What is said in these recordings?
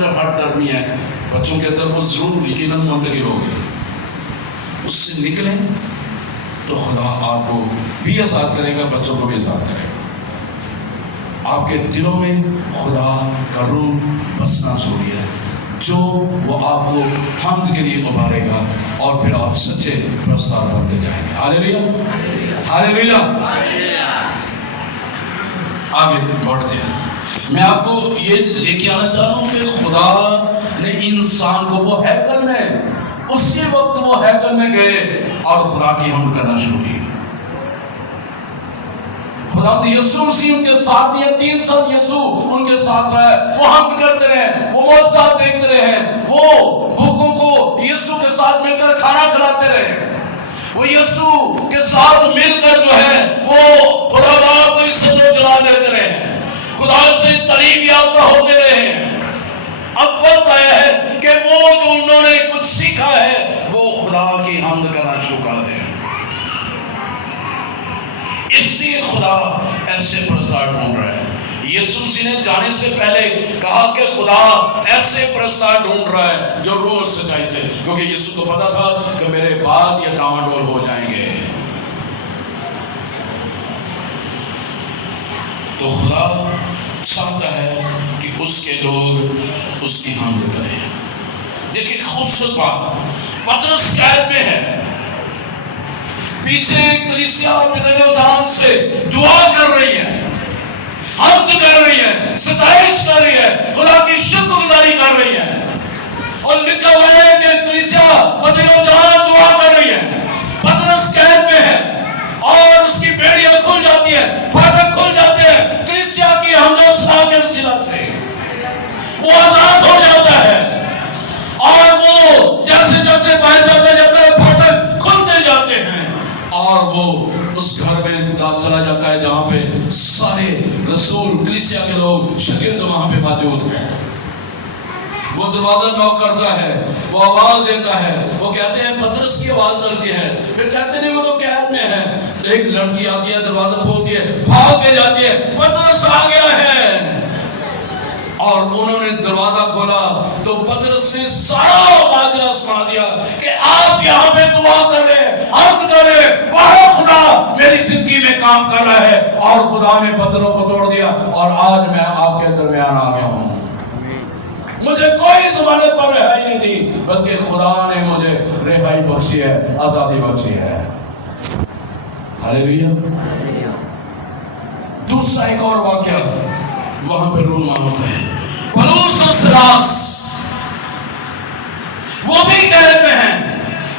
میں پھٹ درمی ہے بچوں کے اندر، وہ ضرور یقیناً منتقل ہو گیا، اس سے نکلیں تو خدا آپ کو بھی آزاد کرے گا، بچوں کو بھی آزاد کرے گا۔ آپ کے دلوں میں خدا کا روح بسنا ضروری ہے، جو وہ آپ کو حمد کے لیے ابھارے گا، اور پھر آپ سچے پرستار بنتے جائیں گے۔ ہاللیلویہ، ہاللیلویہ۔ آگے بڑھتے ہیں۔ میں آپ کو یہ لے کے آنا چاہ رہا ہوں کہ خدا نے انسان کو وہ ہیکل میں، اسی وقت وہ ہیکل میں گئے اور خدا کی حمد کرنا شروع کی۔ خدا یسوع مسیح ان کے ساتھ دیا، 3 سال یسوع ان کے ساتھ رہے، وہ حمد کرتے رہے، وہ معجزات دیکھتے رہے، وہ بھوکوں کو یسوع کے ساتھ مل کر کھانا کھلاتے رہے، وہ یسوع کے ساتھ مل کر جو ہے وہ خدا باپ کو عزت و جلال دیتے رہے، خدا سے تعلیم یافتہ ہوتے رہے۔ اب وقت آیا ہے کہ وہ جو انہوں نے کچھ سیکھا ہے وہ خدا کی حمد کرنا شروع کر دیں۔ اس لیے خدا ایسے پرستار ڈھونڈ رہا ہے۔ یسوع مسیح نے جانے سے پہلے کہا کہ خدا ایسے پرستار ڈھونڈ رہا ہے جو روح اور سچائی سے، کیونکہ یسوع کو پتا تھا کہ میرے بعد یہ ڈاواڈول ہو جائیں گے۔ تو خدا چاہتا ہے کہ اس کے لوگ اس کی حمد کریں۔ دیکھیں خوبصورت بات، پطرس قید میں ہے، پیچھے کلیسیا پدر ادھام سے دعا کر رہی ہے، حمد کر رہی ہے، ستائش کر رہی ہے، خدا کی شکر گزاری کر رہی ہے، اور لکھا ہوا ہے کہ کلیسیا پدر ادھام دعا کر رہی ہے، پطرس قید میں ہے اور اس کی بیڑیاں کھل جاتی ہیں، پھاٹک کھل جاتے ہیں، کلیسیا کی حمد و ثنا کے وسیلہ سے وہ آزاد ہو جاتا ہے، اور وہ جیسے جیسے باہر جاتا ہے پھاٹک کھلتے جاتے ہیں، اور وہ اس گھر میں چلا جاتا ہے جہاں پہ سارے رسول کلیسیا کے لوگ شاگرد وہاں پہ موجود ہیں۔ وہ دروازہ نوک کرتا ہے، وہ آواز دیتا ہے، وہ کہتے ہیں پطرس کی آواز لگتی ہے، پھر کہتے نہیں وہ تو قید میں ہے، ایک لڑکی آتی ہے دروازہ کھولتی ہے، بھاگ کے جاتی ہے، پطرس آ گیا ہے، اور انہوں نے دروازہ کھولا تو پطرس نے سارا ماجرا سنا دیا کہ آپ یہاں پہ دعا کر رہے ہیں، حمد کر رہے ہیں، وہ خدا میری زندگی میں کام کر رہا ہے، اور خدا نے بندروں کو توڑ دیا، اور آج میں آپ کے درمیان آ گیا ہوں۔ مجھے کوئی زمانے پر رہائی نہیں دی، بلکہ خدا نے مجھے رہائی بخشی ہے، آزادی بخشی ہے۔ ہاللیلویہ۔ دوسرا ایک اور واقعہ وہاں پہ رونما ہوتا ہے، پولس اور سیلاس وہ بھی قید میں ہیں،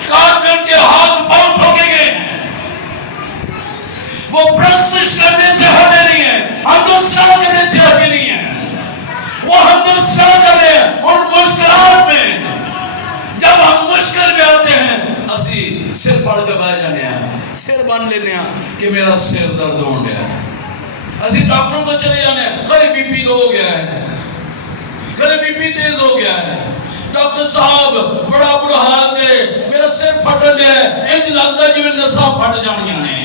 کاٹ میں ان کے ہاتھ پاؤں ٹھوکے گئے ہیں، وہ پرستش کرنے سے ہٹے نہیں ہیں، حمد و ثنا کرنے سے ہٹے نہیں ہیں، وہ حمد و ثنا کر رہے ہیں ان مشکلات میں۔ جب ہم مشکل میں آتے ہیں اسی سر پڑھ کے بیٹھ جانے ہیں، سر بن لینے ہیں کہ میرا سر درد ہو گیا ہے، اسی ڈاکٹروں کو چلے جانے ہیں، کبھی بی پی لو ہو گیا ہے، کبھی بی پی تیز ہو گیا ہے، ڈاکٹر صاحب بڑا برا حال ہے، میرا سر پھٹ گیا ہے، انج لگتا ہے جو نساں پھٹ جانیاں نے۔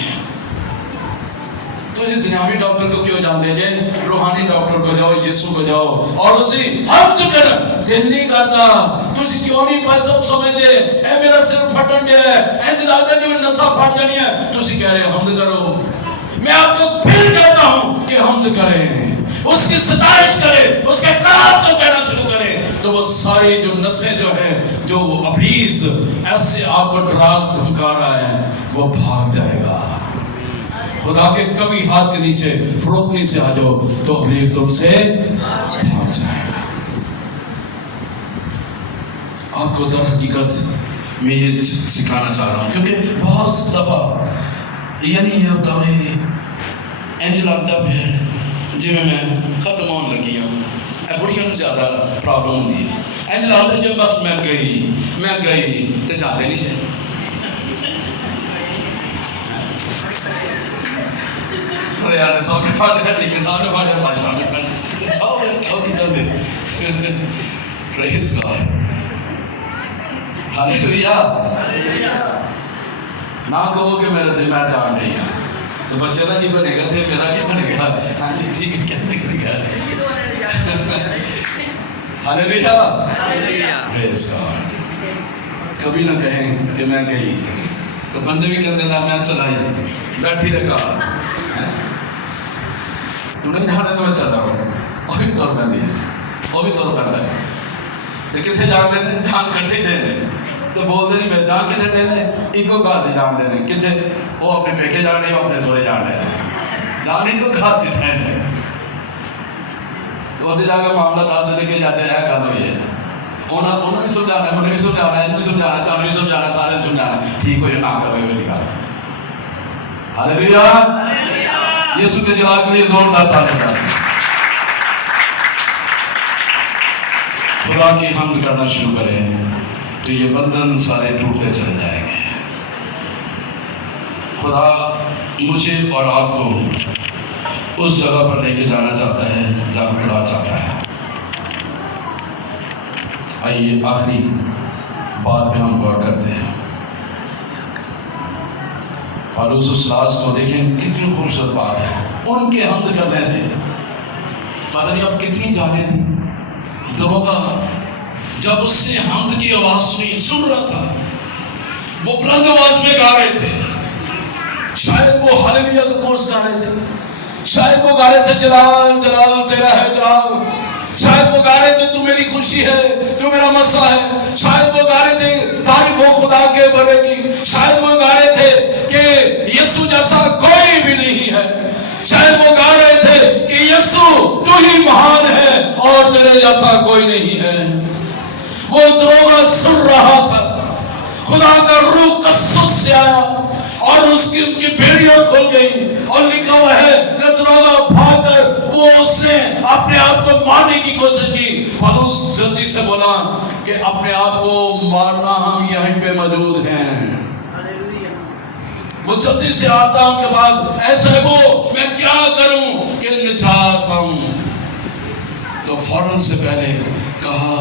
تو اس دنیاوی ڈاکٹر کو کیوں جان دے جائے، روحانی ڈاکٹر کو جاؤ، یسوع کو جاؤ، اور اسی حمد کر، دل نہیں کرتا، تو اسی کیوں نہیں پیسہ سمجھ دے، اے میرا سر پھٹن گیا ہے، انج لگتا ہے جو نساں پھٹ جانی ہے، تو اسی کہہ رہے حمد کرو۔ میں آپ کو پھر کہتا ہوں کہ حمد کریں، اس کی ستائش کریں، اس کے کلام کو کہنا شروع کریں، تو وہ ساری جو نسیں جو ہے، جو ابلیس ایسے آپ کو ڈرا دھمکا رہا ہے، وہ بھاگ جائے گا۔ خدا کے کبھی ہاتھ کے نیچے فروکنی سے آ جاؤ تو ابلیس تم سے بھاگ جائے گا۔ آپ کو در حقیقت میں یہ سکھانا چاہ رہا ہوں، کیونکہ بہت دفعہ یعنی یہ ہوتا ہے انج لگتا ہے جی میں ختم ہونے لگی ہوں، بڑھیاں نو زیادہ پرابلم ہوتی ہے، انج لگتا ہے جو بس میں گئی تو جاتے نہیں چاہیے۔ یار سامنے پڑھ لیا، لیکن سامنے پڑھ لیا، سامنے پڑھ لیا، پریز گاڈ، ہاللیلویہ۔ نہ کہو کہ میرے دل میں جان نہیں ہے، تو بچے نا جی بنے گا تھے، میرا کیا بنے گا؟ ہاں جی ٹھیک ہے، کیا بنے گا؟ Hallelujah, praise God. कभी ना कहें कि मैं कही तो बंदे भी कहते ना मैं चलाई बैठी रखा तू नहीं जाने तो मैं चला रहा हूँ और भी तौर पर दिया और भी तौर पर है लेकिन थे जान लेने जान कट्ठे देने तो बोलते नहीं मैं जान कितने देने इनको घाट नहीं जान देने कितने वो अपने पेके जान रहे हो अपने सोए जान रहे जान इनको घाट दिखाए देने तो उधर जाकर मामला ताज़ा लेके जाते हैं क्या हुई है उन्होंने भी समझाना है उन्हें भी समझाना है इन्हें भी समझाना है तो भी समझाना सारे समझाना ठीक हो ये ना कर रहे हो निकाल हालेलुया यीशु के जलाल के लिए जोरदार तालियां खुदा की हमद करना शुरू करें तो ये बंधन सारे टूटते चले जाएंगे। खुदा मुझे और आपको उस जगह पर लेके जाना चाहता है जहाँ खुदा चाहता है। आइए आखिरी बात पे हम गौर करते हैं। पौलुस उस राज को देखें कितनी खूबसूरत बात है उनके हमद करने से पता नहीं अब कितनी जाने थी दरोगा जब उसने हमद की आवाज सुन रहा था वो बुलंद आवाज में गा रहे थे शायद वो हालेलुया का कोर्स गा रहे थे शायद वो गा रहे थे जलाल जलाल तेरा है जलाल शायद वो गा रहे थे तू मेरी खुशी है तू मेरा मसा है शायद वो गा रहे थे तारीफ हो खुदा के बड़े की शायद वो गा रहे थे कि यीशु जैसा कोई भी नहीं है शायद वो गा रहे थे कि यीशु तू ही महान है और तेरे जैसा कोई नहीं है। वो दरोगा सुन रहा था खुदा का रूह कसस से आया और उसकी उनकी बेड़ियां खुल गई और लिखा हुआ है कि दरोगा भागकर वो उसने अपने आप को मारने की कोशिश की पौलुस जल्दी से बोला कि अपने आप को मारना हम यहीं पे मौजूद हैं। वो जल्दी से आता उनके पास ऐसे वो मैं क्या करूं कि निजात पाऊं तो फौरन से पहले कहा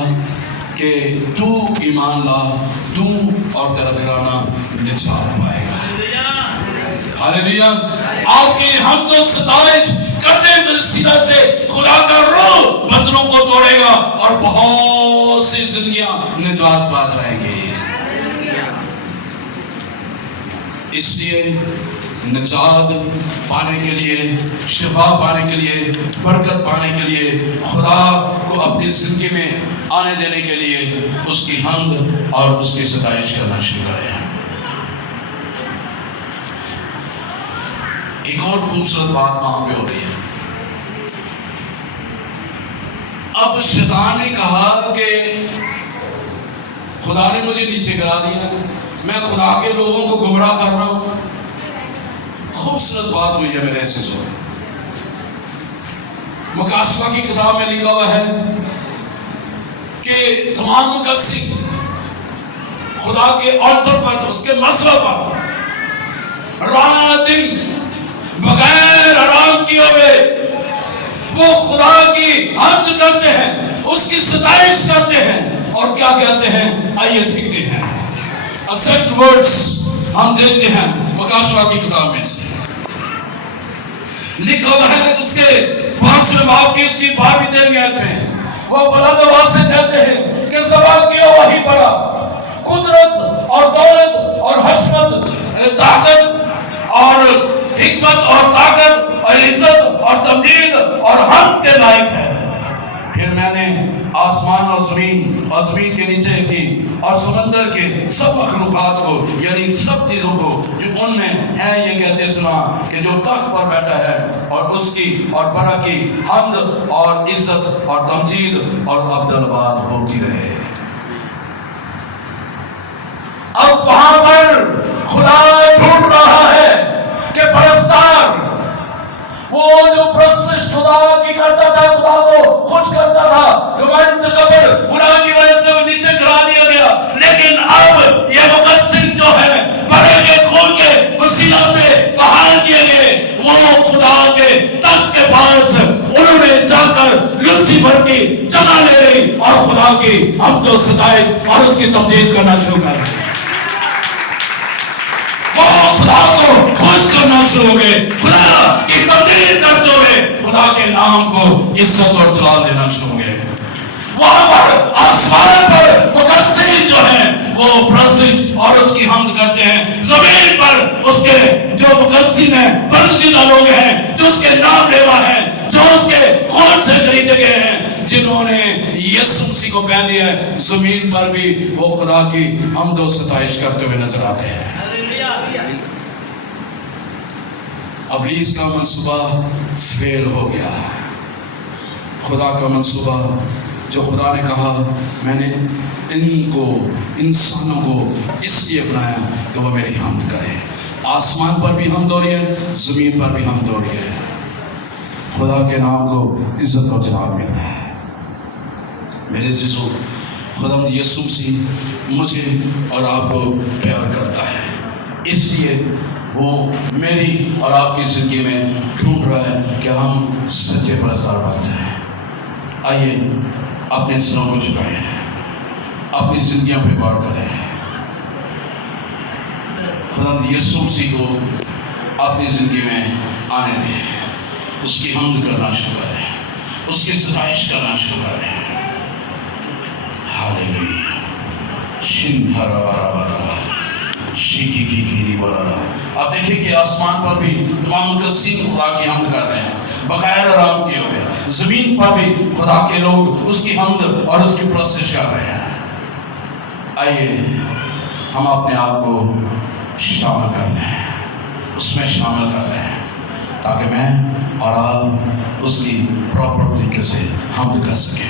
कि तू ईमान ला तू और तेरा घराना निजात पाएगा। हालेलुया आपकी हम तो सताइश करने में सीधा से खुदा का रूह बंधनों को तोड़ेगा और बहुत सी जिंदगियां निजात पा जाएंगी। इसलिए निजात पाने के लिए शिफा पाने के लिए बरकत पाने के लिए खुदा को अपनी जिंदगी में आने देने के लिए उसकी हमद और उसकी सताइश करना शुरू करें। एक और खूबसूरत बात वहां पे हो रही है। अब शैतान ने कहा कि खुदा ने मुझे नीचे गिरा दिया मैं खुदा के लोगों को गुमराह कर रहा हूं। खूबसूरत बात हुई है मेरे ऐसे मुकाशवा की किताब में लिखा हुआ है कि तमाम मुकस्सिम खुदा के ऑल्टर पर उसके मसला पर रात दिन बगैर आराम किए हुए वो खुदा की हम्द करते हैं उसकी सताइश करते हैं और क्या कहते हैं आइए देखते हैं असेप्ट वर्ड्स हम देखते हैं मुकाशवा की किताब में से लिखा हुआ है उसके 5वें बाब की उसकी 12वीं आयत में वो बुलंद आवाज से कहते हैं कि सभा क्यों वही पड़ा कुदरत और दौलत और हस्मत ताकत और हिकमत और ताकत और इज्जत और तमजीद और हम्द के लायक है। फिर मैंने आसमान और जमीन के नीचे की और समंदर के सब मखलूकात को यानी सब चीजों को जो उनमें है ये कहते सुना कि जो तख्त पर बैठा है और उसकी और बड़ा की हम्द और इज्जत और तमजीद और अब्दुलबाद होती रहे। अब वहां पर खुदा ढूंढ रहा है कि परस्तार वो जो प्रशिष्ट खुदा की करता था खुदा को खुश करता था घमंड तकबर गुनाह की वजह से नीचे गिरा दिया गया लेकिन अब ये मुकद्दस जो है बड़े के खून के वसीला से बहाल किए गए वो खुदा के तख्त के पास उन्होंने जाकर लूसीफर की जगह ले ली और खुदा की हम्द और सताइश और उसकी तमजीद करना शुरू कर दी। वो खुदा को खुश करना शुरू हो गए खुदा की तमजीद करते हुए खुदा के नाम को इज्जत और जलाल देना शुरू हो गए। वहां आसमान पर मुकद्दिस जो हैं वो परस्तिश और उसकी हमद करते हैं, जमीन पर उसके जो मुकद्दिस हैं, बरगज़िदा लोग हैं, जो उसके नाम लेवा हैं, जो उसके खून से खरीदे गए हैं, जिन्होंने यीशु मसीह को पहन लिया है, जमीन पर भी वो खुदा की हमद और सताइश करते हुए नजर आते हैं। इब्लीस का मंसूबा फेल हो गया। खुदा का मंसूबा जो खुदा ने कहा मैंने इनको इंसानों को इसलिए बनाया कि वो मेरी हमद करें, आसमान पर भी हमद हो रही है, ज़मीन पर भी हमद हो रही है, खुदा के नाम को इज्जत और जलाल मिल रहा है। मेरे अज़ीज़ों, खुदा यीशु मसीह मुझे और आपको प्यार करता है, इसलिए वो मेरी और आपकी ज़िंदगी में ढूंढ रहा है कि हम सच्चे परस्तार बन जाएं। आइए अपने सिरों को झुकाएं, अपनी ज़िंदगियों पे गौर करें, खुदा यीशु मसीह को अपनी ज़िंदगी में आने दें, उसकी हमद करना शुरू करें, उसकी सताइश करना शुरू करें। हालेलुया। शिंधरा बारा बारा शीकी की गिरी बरारा। आप देखिए कि आसमान पर भी तमाम मुकद्दिस खुदा की हमद कर रहे हैं, बगैर आराम किए हुए। ज़मीन पर भी खुदा के लोग उसकी हमद और उसकी परस्तिश कर रहे हैं। आइए हम अपने आप को शामिल कर लें, उसमें शामिल कर लें, ताकि मैं और आप उसकी प्रॉपर तरीके से हमद कर सकें।